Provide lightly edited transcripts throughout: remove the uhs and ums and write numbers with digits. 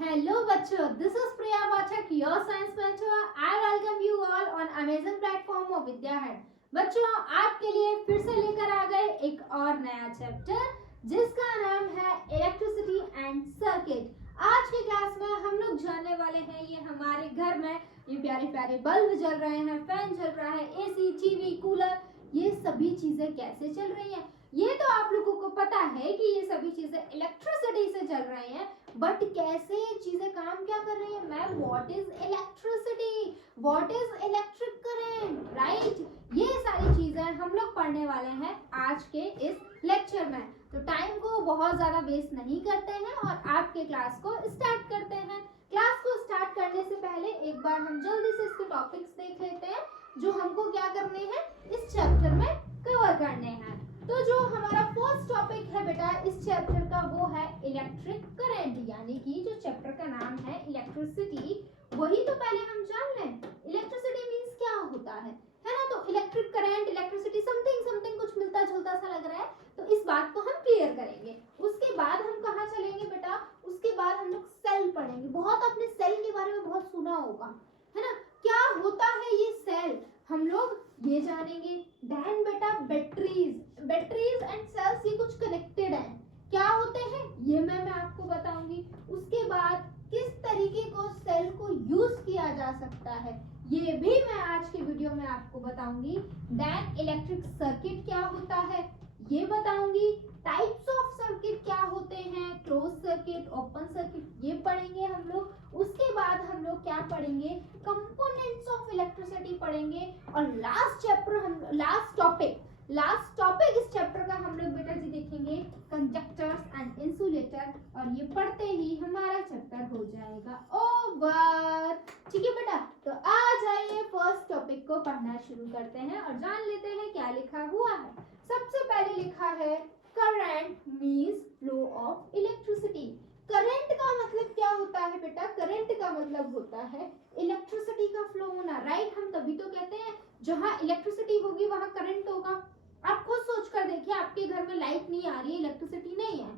Hello बच्चों, this is Priya Pathak, your science mentor. I welcome you all on amazing platform of Vidyahead. बच्चों, आपके लिए फिर से लेकर आ गए एक और नया चैप्टर जिसका नाम है इलेक्ट्रिसिटी एंड सर्किट। आज की क्लास में हम लोग जानने वाले हैं ये हमारे घर में ये प्यारे प्यारे बल्ब जल रहे हैं, फैन चल रहा है, एसी, टीवी, कूलर, ये सभी चीजें कैसे चल रही हैं। ये तो आप लोगों को पता है कि ये सभी चीजें इलेक्ट्रिसिटी से चल रही हैं, बट कैसे ये चीजें काम क्या कर रही है ma'am? What is electricity, what is electric current, right? ये सारी चीजें हम लोग पढ़ने वाले हैं आज के इस लेक्चर में। तो टाइम को बहुत ज्यादा वेस्ट नहीं करते हैं और आपके क्लास को स्टार्ट करते हैं। क्लास को स्टार्ट करने से पहले एक बार हम जल्दी से इसके टॉपिक्स देख लेते हैं जो हमको क्या करने हैं इस चैप्टर में कवर करने हैं। तो जो हमारा फर्स्ट टॉपिक है बेटा इस चैप्टर का वो है इलेक्ट्रिक करंट, यानी कि जो चैप्टर का नाम है इलेक्ट्रिसिटी, वही तो पहले हम जान लें। इलेक्ट्रिसिटी मींस क्या होता है ना? तो electric current, electricity, something something कुछ मिलता जुलता सा लग रहा है, तो इस बात को हम क्लियर करेंगे। उसके बाद हम कहाँ चलेंगे बेटा? उसके बाद हम लोग सेल पढ़ेंगे। बहुत आपने सेल के बारे में बहुत सुना होगा, है ना? क्या होता है ये सेल, हम लोग ये जानेंगे। देन बेटा बैटरीज एंड सेल्स ये कुछ कनेक्टेड हैं, क्या होते हैं ये मैं आपको बताऊंगी। उसके बाद किस तरीके को सेल को यूज किया जा सकता है ये भी मैं आज के वीडियो में आपको बताऊंगी। देन इलेक्ट्रिक सर्किट क्या होता है ये बताऊंगी। टाइप्स ऑफ सर्किट क्या होते हैं, क्लोज सर्किट, ओपन सर्किट, ये पढ़ेंगे हम लोग। उसके बाद हम लोग क्या पढ़ेंगे, कंपोनेंट्स ऑफ इलेक्ट्रिसिटी पढ़ेंगे। और लास्ट टॉपिक इस चैप्टर का हम लोग बेटा जी देखेंगे कंडक्टर्स एंड इंसुलेटर, और ये पढ़ते ही हमारा चैप्टर हो जाएगा ओवर। ठीक है बेटा, तो आ जाइए फर्स्ट टॉपिक को पढ़ना शुरू करते हैं और जान लेते हैं क्या लिखा हुआ है। सबसे पहले लिखा है current means flow of electricity. Current का मतलब क्या होता है बेटा? करंट का मतलब होता है इलेक्ट्रिसिटी का फ्लो होना, राइट? हम तभी तो कहते हैं जहां इलेक्ट्रिसिटी होगी वहां करंट होगा। आप खुद सोच कर देखिए, आपके घर में लाइट नहीं आ रही है, इलेक्ट्रिसिटी नहीं है,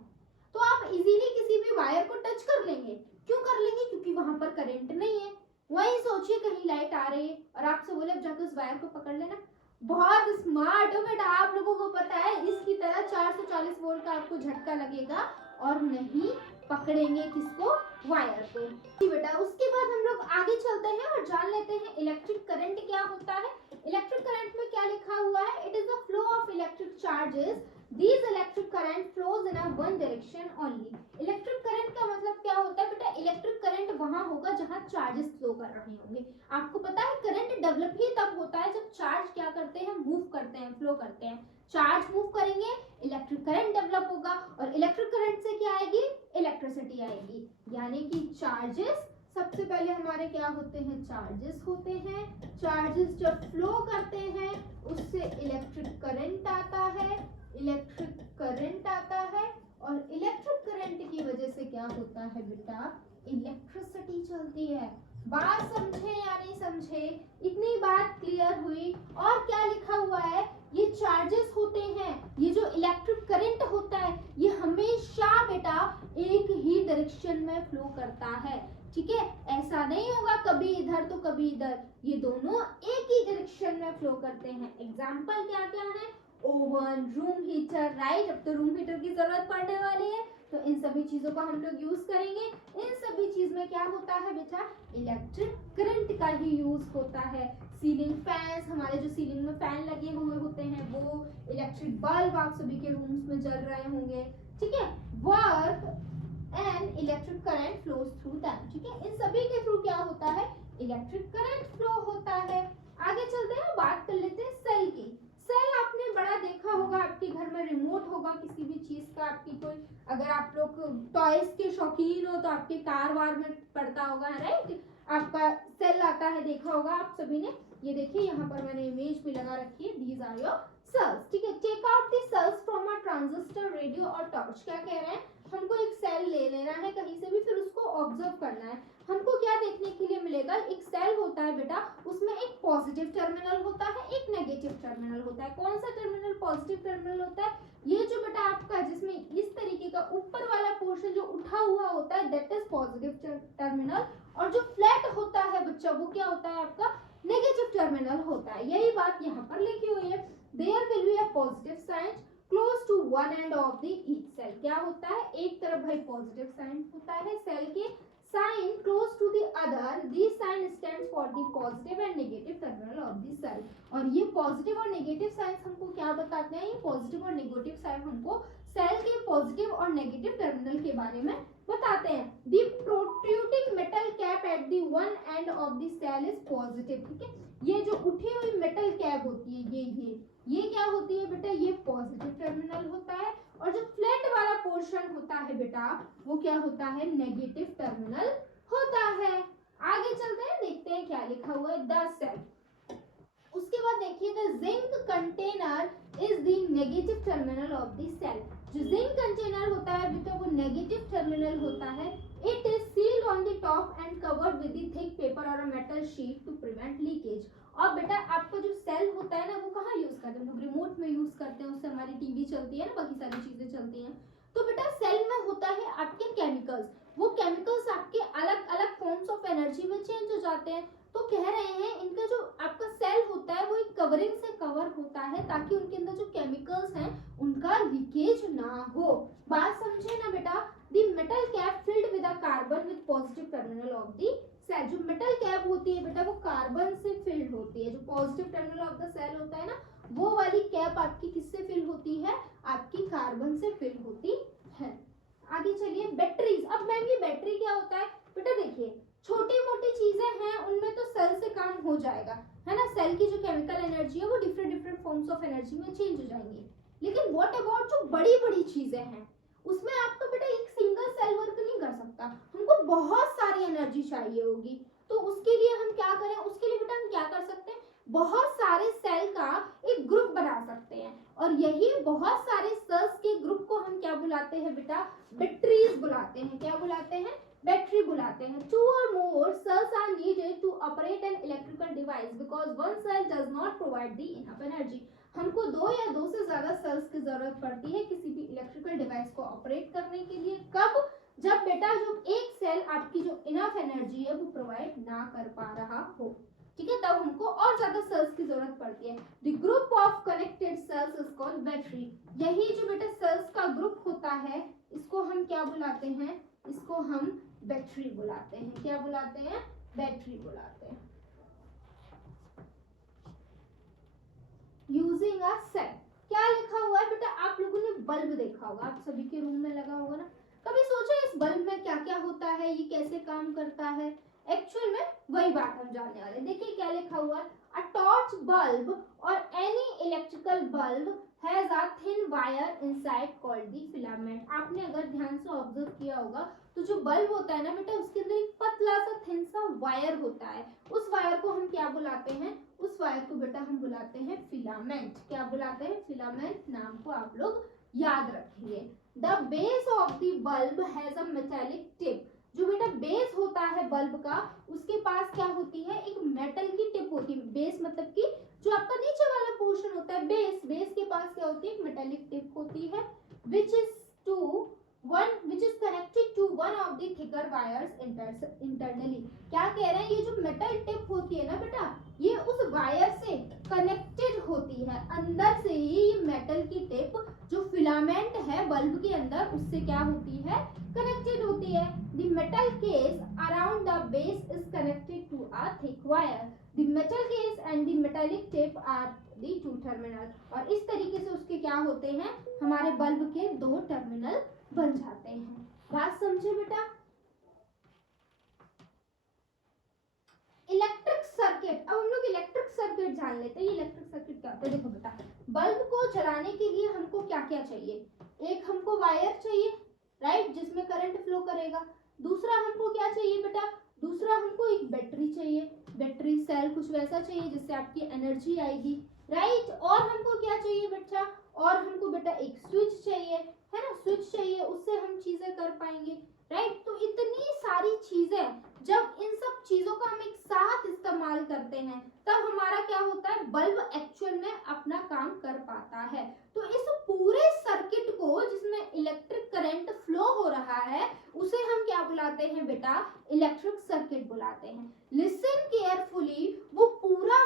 तो आप इजीली किसी भी वायर को टच कर लेंगे। क्यों कर लेंगे? क्योंकि वहां पर करंट नहीं है। वही सोचिए कहीं लाइट आ रही है और आपसे बोले अब जाकर उस वायर को पकड़ लेना। बहुत स्मार्ट हो बेटा, आप लोगों को पता है इसकी तरह 440 वोल्ट का आपको झटका लगेगा और नहीं पकड़ेंगे किसको? वायर को। बेटा उसके बाद हम लोग आगे चलते हैं और जान लेते हैं इलेक्ट्रिक करंट क्या होता है। इलेक्ट्रिक करंट में क्या लिखा हुआ है? It is the flow of electric charges, these electric current flows in a one direction only। Electric current का मतलब क्या होता है बेटा? इलेक्ट्रिक करंट वहां होगा जहां चार्जेस फ्लो कर रहे होंगे। आपको पता है करंट डेवलप ही तब होता है जब चार्ज क्या करते हैं, मूव करते हैं, फ्लो करते हैं। चार्ज मूव करेंगे, इलेक्ट्रिक करंट डेवलप होगा, और इलेक्ट्रिक करंट से क्या आएगी? इलेक्ट्रिसिटी आएगी। यानी कि चार्जेस सबसे पहले हमारे क्या होते हैं? चार्जेस होते हैं। चार्जेस जब फ्लो करते हैं उससे इलेक्ट्रिक करंट आता है, इलेक्ट्रिक करंट आता है, और इलेक्ट्रिक करंट की वजह से क्या होता है बेटा? इलेक्ट्रिसिटी चलती है। बात समझे या नहीं समझे? इतनी बात क्लियर हुई। और क्या लिखा हुआ है? ये चार्जेस होते हैं, ये जो इलेक्ट्रिक करंट होता है ये हमेशा बेटा एक ही डायरेक्शन में फ्लो करता है। ठीक है, ऐसा नहीं होगा कभी इधर तो कभी इधर, ये दोनों एक ही डायरेक्शन में फ्लो करते हैं। एग्जाम्पल क्या क्या है? Oven, room heater, right? अब तो रूम हीटर की जरूरत पड़ने वाली है, तो इन सभी चीजों का हम लोग यूज करेंगे। इन सभी चीज में क्या होता है बेटा? इलेक्ट्रिक करंट का ही यूज होता है। सीलिंग फैंस, हमारे जो सीलिंग में फैन लगे हुए होते हैं वो, इलेक्ट्रिक बल्ब आप सभी के रूम्स में जल रहे होंगे। ठीक है, work and electric current flows through them. ठीक है, इन सभी के थ्रू क्या होता है? इलेक्ट्रिक करंट फ्लो होता है। आगे चलते हैं, बात कर लेते हैं सेल की। सेल आपने बड़ा देखा होगा, आपके घर में रिमोट होगा किसी भी चीज का, आपकी कोई, अगर आप लोग टॉयज के शौकीन हो तो आपके कार वार में पड़ता होगा, राइट? आपका सेल आता है, देखा होगा आप सभी ने। ये देखिए यहाँ पर मैंने इमेज भी लगा रखी है, दीज आर योर सेल्स। ठीक है, take out the cells from a transistor, radio और टॉर्च। क्या कह रहे हैं? हमको एक सेल ले लेना है कहीं से भी, फिर उसको ऑब्जर्व करना है। हमको क्या देखने के लिए मिलेगा, एक सेल होता है बेटा, उसमें एक पॉजिटिव टर्मिनल होता है, एक नेगेटिव टर्मिनल होता है। कौन सा टर्मिनल पॉजिटिव टर्मिनल होता है? ये जो बेटा आपका जिसमें इस तरीके का ऊपर वाला पोर्शन जो उठा हुआ होता है दैट इज पॉजिटिव टर्मिनल, और जो फ्लैट होता है बच्चा वो क्या होता है आपका नेगेटिव टर्मिनल होता है। यही बात यहाँ पर लिखी हुई है, there will be a positive sign close to one end of the each cell. क्या होता है, एक तरफ भाई पॉजिटिव साइन होता है सेल के, sign close to the other, this sign stands for the positive and negative terminal of the cell. और ये पॉजिटिव और नेगेटिव साइंस हमको क्या बताते हैं, ये पॉजिटिव और नेगेटिव साइन हमको सेल के पॉजिटिव और नेगेटिव टर्मिनल के बारे में बताते हैं। The protruding metal cap at the one end of the cell is positive. ठीक है, ये जो उठी हुई मेटल कैप होती है ये क्या होती है बेटा, ये पॉजिटिव टर्मिनल होता है, और जो फ्लैट वाला पोर्शन होता है बेटा वो क्या होता है, नेगेटिव टर्मिनल होता है। आगे चलते हैं, देखते हैं क्या लिखा हुआ है, द सेल। उसके बाद देखिए the zinc container is the negative terminal of the cell. जो जिंक कंटेनर होता है बेटा वो नेगेटिव टर्मिनल होता है। It is sealed on the top and covered with the thick paper और a metal sheet to prevent leakage. और बेटा आपका जो सेल होता है ना वो कहाँ यूज करते हैं, हम लोग रिमोट में यूज करते हैं, उससे हमारी टीवी चलती है ना, बाकी सारी चीजें चलती हैं। तो बेटा सेल में होता है आपके केमिकल्स, वो केमिकल्स आपके अलग अलग फॉर्म्स ऑफ एनर्जी में चेंज हो जाते हैं। तो कह रहे हैं इनका जो आपका सेल होता है वो एक कवरिंग से कवर होता है ताकि उनके अंदर जो केमिकल्स हैं उनका लीकेज ना हो। बात समझे ना बेटा, the metal cap filled with a carbon with positive terminal of the cell. जो मेटल कैप होती है बेटा वो कार्बन से फिल्ड होती है, जो positive terminal of the cell होता है ना वो वाली कैप आपकी किससे फिल होती है, आपकी कार्बन से फिल होती है। आगे चलिए, बैटरीज। अब मैम ये बैटरी क्या होता है बेटा, देखिए छोटी मोटी चीजें हैं उनमें तो सेल से काम हो जाएगा, है ना, सेल की जो केमिकल एनर्जी है वो डिफरेंट फॉर्म्स ऑफ एनर्जी में चेंज हो जाएंगी। लेकिन व्हाट अबाउट जो बड़ी बड़ी चीजें हैं उसमें आपका बेटा एक सिंगल सेल वर्क नहीं कर सकता, हमको बहुत सारी एनर्जी चाहिए होगी। तो उसके लिए हम क्या करें, उसके लिए बेटा हम क्या कर सकते हैं, बहुत सारे सेल का एक ग्रुप बना सकते हैं, और यही बहुत सारे सेल्स के ग्रुप को हम क्या बुलाते हैं बेटा, बैटरीज बुलाते हैं। क्या बुलाते हैं, बैटरी बुलाते हैं। Two or more cells are needed to operate an electrical device because one cell does not provide the enough energy. हमको दो या दो से ज्यादा सेल्स की जरूरत पड़ती है किसी भी इलेक्ट्रिकल डिवाइस को ऑपरेट करने के लिए। कब, जब बेटा जो एक सेल आपकी जो इनफ एनर्जी है वो प्रोवाइड ना कर पा रहा हो, ठीक है, तब हमको और ज्यादा सेल्स की जरूरत पड़ती है। The group of connected cells is called battery. यही जो बेटा सेल्स का ग्रुप होता है इसको हम क्या बुलाते हैं, इसको हम बैटरी बुलाते हैं। क्या बुलाते हैं, बैटरी बुलाते हैं। यूजिंग अ सेल, क्या लिखा हुआ है बेटा, आप लोगों ने बल्ब देखा होगा, आप सभी के रूम में लगा होगा ना, कभी सोचा इस बल्ब में क्या क्या होता है, ये कैसे काम करता है। एक्चुअल में वही बात हम जानने वाले हैं। देखिए क्या लिखा हुआ है, अ टॉर्च बल्ब और any electrical bulb has a thin wire inside called the filament. आपने अगर ध्यान से ऑब्जर्व किया होगा तो जो बल्ब होता है ना बेटा उसके अंदर एक पतला सा थिन सा वायर होता है, उस वायर को हम क्या बुलाते हैं, उस वायर को बेटा हम बुलाते हैं फिलामेंट। क्या बुलाते हैं, फिलामेंट। नाम को आप लोग याद रखेंगे। The base of the bulb has a metallic tip. जो बेटा बेस होता है बल्ब का उसके पास क्या होती है, एक मेटल की टिप होती है। बेस मतलब कि जो आपका नीचे वाला पोर्शन होता है बेस, बेस के पास क्या होती है, एक मेटालिक टिप होती है which is connected to one of the thicker wires internally। क्या कह रहे हैं, ये जो मेटल टिप होती है ना बेटा ये उस वायर से कनेक्टेड होती है, अंदर से ही ये मेटल की टिप जो फिलामेंट है बल्ब के अंदर उससे क्या होती है, कनेक्टेड होती है। The metal case around the base is connected to a thick wire. The metal case and the metallic tip are the two terminal। और इस तरीके से उसके क्या होते हैं, हमारे बल्ब के दो टर्मिनल बन जाते हैं। बात समझे बेटा। इलेक्ट्रिक सर्किट, अब हम लोग इलेक्ट्रिक सर्किट जान लेते हैं। इलेक्ट्रिक सर्किट क्या होता है, देखो बेटा बल्ब को जलाने के लिए हमको क्या क्या चाहिए, एक हमको वायर चाहिए, राइट, जिसमें करंट फ्लो करेगा। दूसरा हमको क्या चाहिए बेटा, दूसरा हमको एक बैटरी चाहिए, बैटरी सेल कुछ वैसा चाहिए जिससे आपकी एनर्जी आएगी, राइट। और हमको क्या चाहिए बेटा, और हमको बेटा एक स्विच चाहिए, है ना, स्विच चाहिए, उससे हम चीजें कर पाएंगे, राइट। तो इतनी सारी चीजें, जब इन सब इस्तेमाल करते हैं तब हमारा क्या होता है, बल्ब एक्चुअल में अपना काम कर पाता है। तो इस पूरे सर्किट को जिसमें इलेक्ट्रिक करंट फ्लो हो रहा है उसे हम क्या बुलाते हैं बेटा, इलेक्ट्रिक सर्किट बुलाते हैं। लिसन केयरफुली, वो पूरा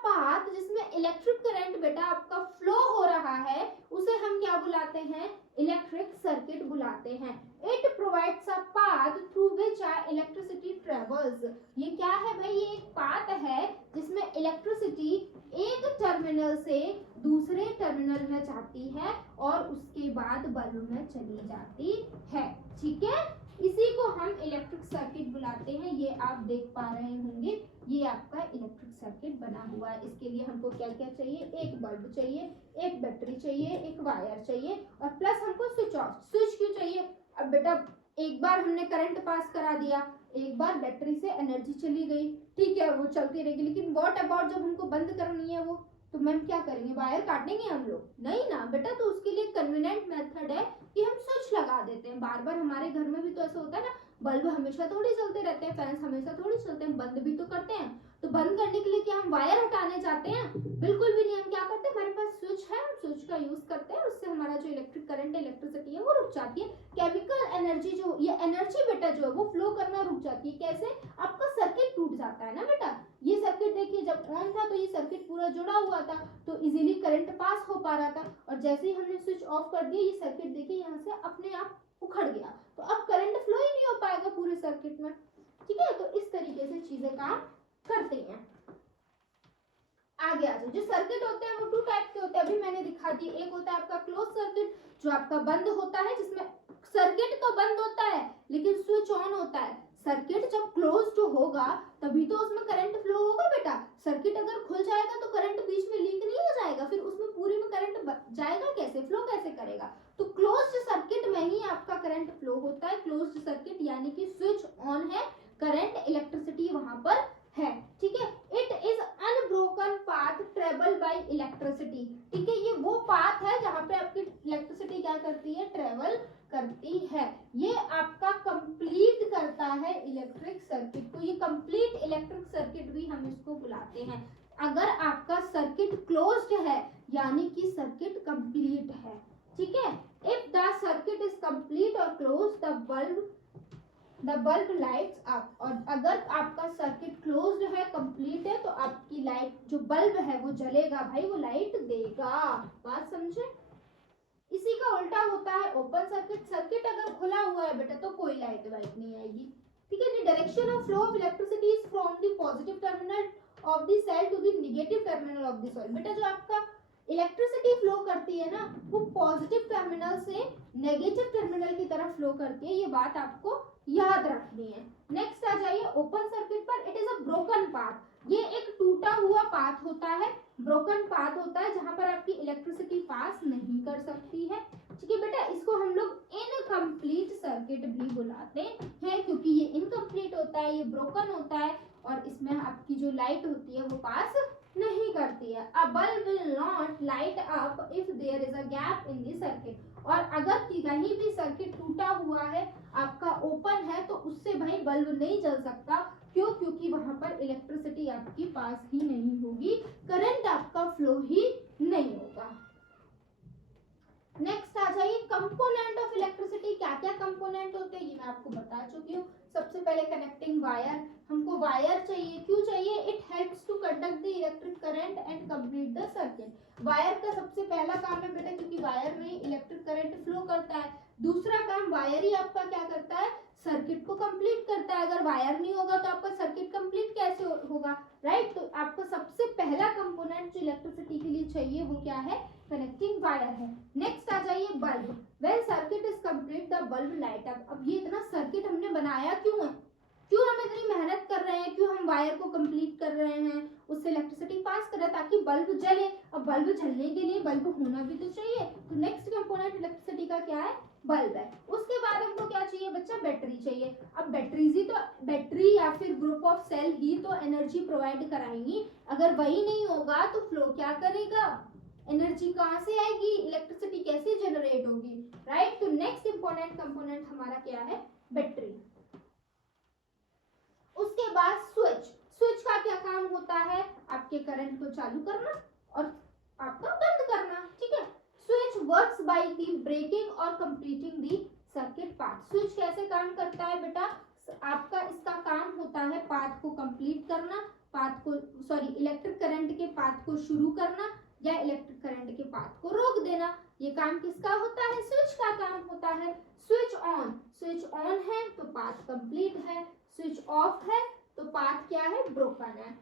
पाथ जिसमें इलेक्ट्रिक करंट बेटा आपका फ्लो हो रहा है उसे हम क्या बुलाते हैं, इलेक्ट्रिक सर्किट बुलाते हैं। It provides a path through which electricity travels. ये क्या है भाई, ये एक पाथ है जिसमें इलेक्ट्रिसिटी एक टर्मिनल से दूसरे टर्मिनल में जाती है और उसके बाद बल्ब में चली जाती है। ठीक है, इसी को हम इलेक्ट्रिक सर्किट बुलाते हैं। ये आप देख पा रहे होंगे, ये आपका इलेक्ट्रिक सर्किट बना हुआ है। इसके लिए हमको क्या क्या चाहिए, एक बल्ब चाहिए, एक बैटरी चाहिए, एक वायर चाहिए और प्लस हमको स्विच ऑफ। स्विच क्यों चाहिए, अब बेटा एक बार हमने करंट पास करा दिया, एक बार बैटरी से एनर्जी चली गई, ठीक है वो चलती रहेगी, लेकिन व्हाट अबाउट जब हमको बंद करनी है वो, तो मैम क्या करेंगे, वायर काटेंगे हम लोग, नहीं ना बेटा। तो उसके लिए कन्वीनियंट मेथड है कि हम स्विच लगा देते हैं। बार बार हमारे घर में भी तो ऐसा होता है ना, बल्ब हमेशा थोड़ी चलते रहते हैं, फैंस हमेशा थोड़ी चलते हैं, बंद भी तो करते हैं। तो बंद करने के लिए क्या हम वायर हटाने जाते हैं, बिल्कुल भी नहीं। हम क्या करते हैं, हमारे पास स्विच है, हम स्विच का यूज करते हैं, उससे हमारा जो इलेक्ट्रिक करंट, इलेक्ट्रिसिटी है वो रुक जाती है। केमिकल एनर्जी जो, ये एनर्जी बेटा जो है वो फ्लो करना रुक जाती है। कैसे, आपका सर्किट टूट जाता है ना बेटा। ये सर्किट देखिए जब ऑन था तो ये सर्किट पूरा जुड़ा हुआ था तो इजीली करंट पास हो पा रहा था, और जैसे ही हमने स्विच ऑफ कर दिया ये सर्किट देखिए यहाँ से अपने आप उखड़ गया, तो अब करंट फ्लो ही नहीं हो पाएगा पूरे सर्किट में। ठीक है, तो इस तरीके से चीजें काम करते हैं। आगे आ जाओ, जो सर्किट होते हैं वो टू टाइप के होते हैं, अभी मैंने दिखा दी। एक होता है आपका क्लोज सर्किट जो आपका बंद होता है, जिसमें सर्किट तो बंद होता है लेकिन स्विच ऑन होता है। सर्किट जब क्लोज्ड होगा तभी तो उसमें करंट फ्लो होगा बेटा। सर्किट अगर खुल जाएगा तो करंट बीच में लीक नहीं हो जाएगा, फिर उसमें पूरी में करंट जाएगा कैसे, फ्लो कैसे करेगा। तो क्लोज्ड सर्किट में ही आपका करंट फ्लो होता है। क्लोज्ड सर्किट यानी कि स्विच ऑन है, करंट इलेक्ट्रिसिटी वहां पर है। ठीक है, it is unbroken path travel by electricity. ठीक है, ये वो पाथ है जहां पे आपकी इलेक्ट्रिसिटी क्या करती है, ट्रेवल करती है। ये आपका कंप्लीट करता है इलेक्ट्रिक सर्किट को। ये कंप्लीट इलेक्ट्रिक सर्किट भी हम इसको बुलाते हैं। अगर आपका सर्किट क्लोज्ड है यानी कि सर्किट कंप्लीट है। ठीक है, if the circuit is complete or close the bulb lights up. और अगर आपका सर्किट क्लोज्ड है, कंप्लीट है, तो आपकी लाइट जो बल्ब है वो जलेगा भाई, वो लाइट देगा। बात समझे। इसी का उल्टा होता है ओपन सर्किट। सर्किट अगर खुला हुआ है बेटा तो कोई लाइट वाइट नहीं आएगी। ठीक है, the direction of flow of electricity is from the positive terminal of the cell to the negative terminal of the cell. बेटा जो आपका इलेक्ट्रिसिटी फ्लो करती है ना वो पॉजिटिव टर्मिनल से नेगेटिव टर्मिनल की तरफ फ्लो करती है, ये बात आपको याद रखनी है। नेक्स्ट आ जाइए ओपन सर्किट पर। It is a broken path. ये एक टूटा हुआ पाथ होता है, ब्रोकन पाथ होता है जहां पर आपकी इलेक्ट्रिसिटी पास नहीं कर सकती है। ठीक है बेटा, इसको हम लोग इनकम्प्लीट सर्किट भी बुलाते हैं क्योंकि ये इनकम्प्लीट होता है, ये ब्रोकन होता है और इसमें आपकी जो लाइट होती है वो पास नहीं करती है। A bulb will not light up if there is a gap in the circuit. और अगर कहीं भी सर्किट टूटा हुआ है, आपका ओपन है, तो उससे भाई बल्ब नहीं जल सकता। क्यों, क्योंकि वहां पर इलेक्ट्रिसिटी आपकी पास ही नहीं होगी, करंट आपका फ्लो ही नहीं होगा। नेक्स्ट आ जाइए कंपोनेंट ऑफ इलेक्ट्रिसिटी। क्या क्या कंपोनेंट होते हैं ये मैं आपको बता चुकी हूँ। सबसे पहले कनेक्टिंग वायर, हमको वायर चाहिए। क्यों चाहिए, it helps to conduct the electric current and complete the circuit. Wire का सबसे पहला काम है बेटा, क्योंकि वायर में इलेक्ट्रिक करंट फ्लो करता है। दूसरा काम वायर ही आपका क्या करता है, सर्किट को कंप्लीट करता है। अगर वायर नहीं होगा तो आपका सर्किट कंप्लीट कैसे होगा, राइट। तो आपको सबसे पहला कंपोनेंट जो इलेक्ट्रिसिटी के लिए चाहिए वो क्या है, कनेक्टिंग वायर है। नेक्स्ट आ जाइए bulb. When circuit is complete the bulb light up. अब ये इतना सर्किट हमने बनाया क्यों है, क्यों हम इतनी मेहनत कर रहे हैं, क्यों हम वायर को कंप्लीट कर रहे हैं, उससे इलेक्ट्रिसिटी पास कर रहे हैं ताकि बल्ब जले। अब बल्ब जलने के लिए बल्ब होना भी तो चाहिए, तो नेक्स्ट कंपोनेंट इलेक्ट्रिसिटी का क्या है, बल्ब है। उसके बाद हमको क्या चाहिए बच्चा, बैटरी चाहिए। अब बैटरीज ही तो, बैटरी या फिर ग्रुप ऑफ सेल ही तो एनर्जी प्रोवाइड कराएंगी। अगर वही नहीं होगा तो फ्लो क्या करेगा, एनर्जी कहाँ से आएगी, इलेक्ट्रिसिटी कैसे जनरेट होगी, राइट। तो नेक्स्ट इंपॉर्टेंट कंपोनेंट हमारा क्या है, बैटरी। उसके बाद स्विच। करंट को चालू करना और आपका बंद करना, ठीक है। Switch works by the breaking और completing the circuit path. Switch कैसे काम करता है बेटा, आपका इसका काम होता है पाथ को कंप्लीट करना, पाथ को इलेक्ट्रिक करंट के पाथ को शुरू करना या इलेक्ट्रिक करंट के पाथ को रोक देना। ये काम किसका होता है, स्विच का काम होता है। स्विच ऑन है तो पाथ कंप्लीट है, स्विच ऑफ है तो पाथ क्या है, ब्रोकन है।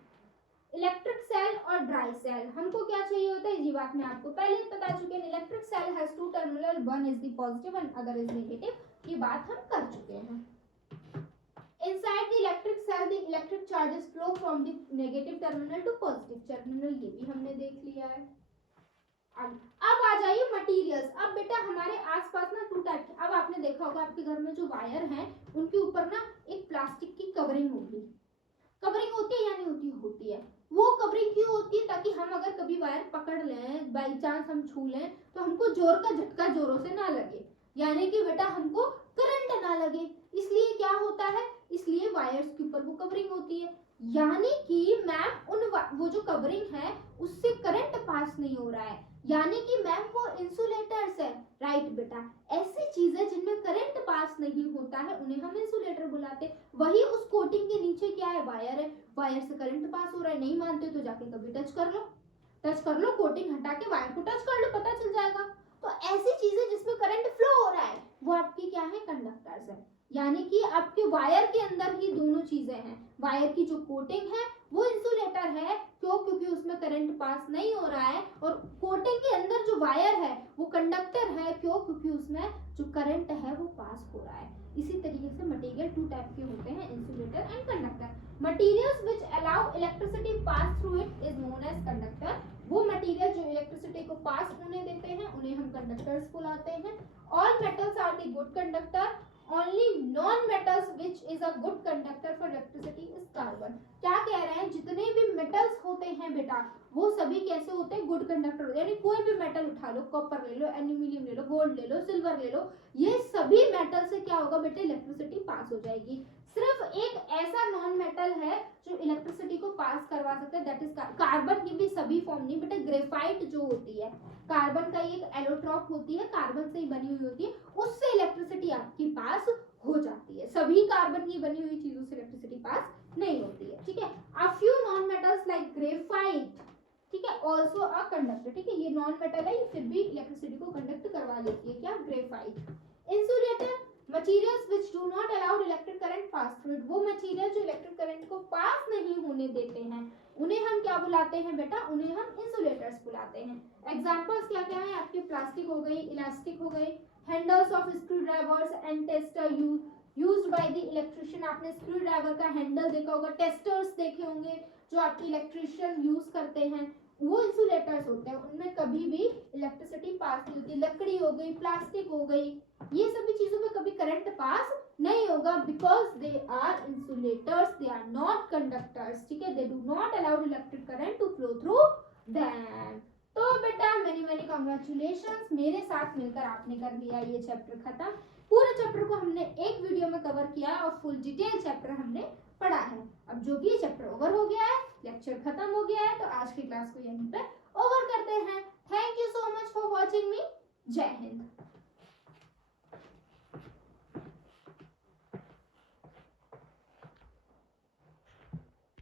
इलेक्ट्रिक सेल और ड्राई सेल, हमको क्या चाहिए होता है, ये बात मैं आपको पहले ही बता चुके हैं। Electric cell has two terminal, one is the positive and other is negative, ये बात हम कर चुके हैं। Inside the electric cell, the electric charges flow from the negative terminal to positive terminal, ये भी हमने देख लिया है। अब आ जाइए मटेरियल्स। अब बेटा हमारे आसपास ना टू टाइप के, अब आपने देखा होगा आपके घर में जो वायर हैं उनके ऊपर ना एक प्लास्टिक की कवरिंग होगी। कवरिंग होती है या नहीं होती, होती है। वो कवरिंग क्यों होती है, ताकि हम अगर कभी वायर पकड़ लें, बाई चांस हम छू लें, तो हमको जोर का झटका जोरों से ना लगे, यानी कि बेटा हमको करंट ना लगे। इसलिए क्या होता है, इसलिए वायर्स के ऊपर वो कवरिंग होती है। यानी कि मैम वो जो कवरिंग है उससे करंट पास नहीं हो रहा है, यानी कि मैम वो इंसुलेटर्स है। राइट बेटा, ऐसी चीजें जिनमें करंट पास नहीं होता है उन्हें हम इंसुलेटर बुलाते हैं। वही उस कोटिंग के नीचे क्या है, वायर है, वायर से करंट पास हो रहा है। नहीं मानते तो जाके कभी टच कर लो, कोटिंग हटा के वायर को टच कर लो, पता चल जाएगा। तो ऐसी चीजें जिसमें करंट फ्लो हो रहा है वो आपकी क्या है, कंडक्टर्स है। यानी कि आपके वायर के अंदर ही दोनों चीजें हैं। वायर की जो कोटिंग है वो इंसुलेटर है, क्यों, क्योंकि उसमें करंट पास नहीं हो रहा है, और कोटिंग के अंदर जो वायर है वो कंडक्टर है, क्यों, क्योंकि उसमें जो करंट है वो पास हो रहा है। इसी तरीके से मटेरियल टू टाइप के होते हैं, insulator and conductor. Materials which allow electricity pass through it is known as conductor. वो मटेरियल जो इलेक्ट्रिसिटी को पास होने देते हैं उन्हें हम कंडक्टर्स बुलाते हैं। All metals are the good conductor, only non-metals which is a good conductor for electricity is carbon। क्या कह रहे हैं, जितने भी मेटल्स होते हैं बेटा वो सभी कैसे होते हैं, गुड कंडक्टर। यानी कोई भी मेटल उठा लो, कॉपर ले लो, एल्यूमिनियम ले लो, गोल्ड ले लो, सिल्वर ले लो, ये सभी मेटल से क्या होगा बेटा, इलेक्ट्रिसिटी पास हो जाएगी। सिर्फ एक ऐसा नॉन मेटल है जो इलेक्ट्रिसिटी को पास करवा सकता है, दैट इज कार्बन। की भी सभी फॉर्म नहीं बेटा, ग्रेफाइट जो होती है, कार्बन का एक एलोट्रॉप होती है, कार्बन से ही बनी हुई होती है, उससे इलेक्ट्रिसिटी आपकी पास हो जाती है। सभी कार्बन की बनी हुई चीजों से इलेक्ट्रिसिटी पास नहीं होती है, ठीक है। A few non metals like graphite, ठीक है, ऑल्सो अ कंडक्टर, ठीक है, ये नॉन मेटल है, फिर भी इलेक्ट्रिसिटी को कंडक्ट करवा लेती है, क्या, graphite. Insulator, materials which do not allow electric current pass through it. वो मटेरियल जो इलेक्ट्रिक करंट को पास नहीं होने देते हैं उन्हें हम क्या बुलाते हैं बेटा, उन्हें हम इंसुलेटर्स बुलाते हैं। एग्जांपल्स क्या क्या है आपके, प्लास्टिक हो गई, इलास्टिक हो गई, handles of screw drivers and tester used by the electrician. आपने स्क्रू ड्राइवर का हैंडल देखा होगा, टेस्टर्स देखे होंगे जो आपके इलेक्ट्रिशियन यूज करते हैं, वो इंसुलेटर्स होते हैं, उनमें कभी भी इलेक्ट्रिसिटी पास नहीं होती। लकड़ी हो गई, प्लास्टिक हो गई, ये सभी चीजों में कभी करंट पास नहीं होगा, because they are insulators, they are not conductors, ठीक है, they do not allow electric current to flow through them. तो बेटा मेनी कांग्रेचुलेशंस, मेरे साथ मिलकर आपने कर लिया ये चैप्टर खत्म। पूरे चैप्टर को हमने एक वीडियो में कवर किया और फुल डिटेल चैप्टर हमने पढ़ा है। अब जो भी चैप्टर ओवर हो गया है, लेक्चर खत्म हो गया है, तो आज की क्लास को यहीं पे ओवर करते हैं। Thank you so much for watching मी। जय हिंद।